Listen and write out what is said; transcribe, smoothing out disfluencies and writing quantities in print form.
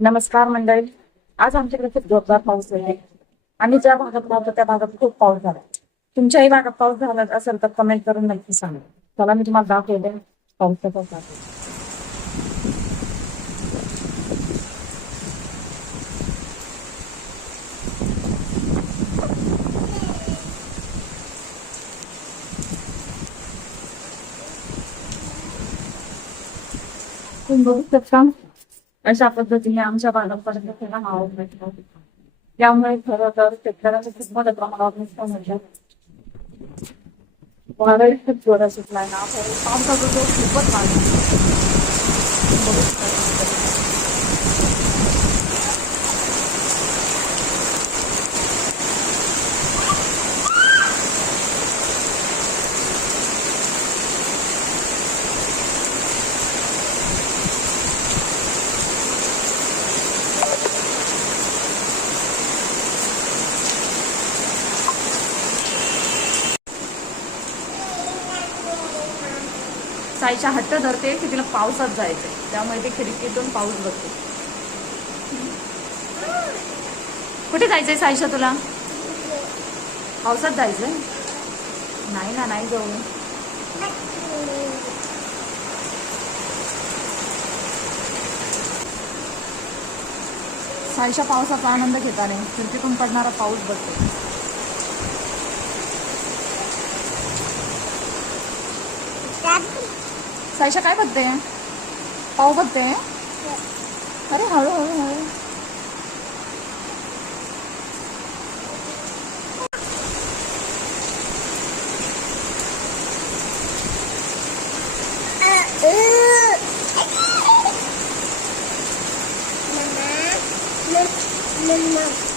नमस्कार मंडळी. आज आमच्याकडे खूप जोरदार पाऊस आहे. आम्ही ज्या भागात राहतो त्या भागात खूप पाऊस झाला. तुमच्याही भागात पाऊस झाला असेल तर कमेंट करून नक्की सांगा. चला मी तुम्हाला दाखवते पाऊस कसा आहे. तुम्ही बघू शकता अशा पद्धतीने आमच्या भागापर्यंत त्याला मावळ भेटला. त्यामुळे खरं तर शेतकऱ्यांना खूप मोठ्या प्रमाणावर नुकसान होतं. वादळी खूप जोरात सुटलाय ना, पावसाचा जोर खूपच वाढला. बघू शकता. साईच्या हट्ट धरते की तिला पावसात जायचंय, त्यामुळे ते खिडकीतून पाऊस बघते. कुठे जायचंय साईशा तुला? पावसात जायचंय? नाही ना, नाही जाऊ. साईशा पावसाचा आनंद घेताना खिडकीतून पडणारा पाऊस बघते. साईशा काय बघते? पाऊस बघते. अरे हळू हळू हळू. Mama.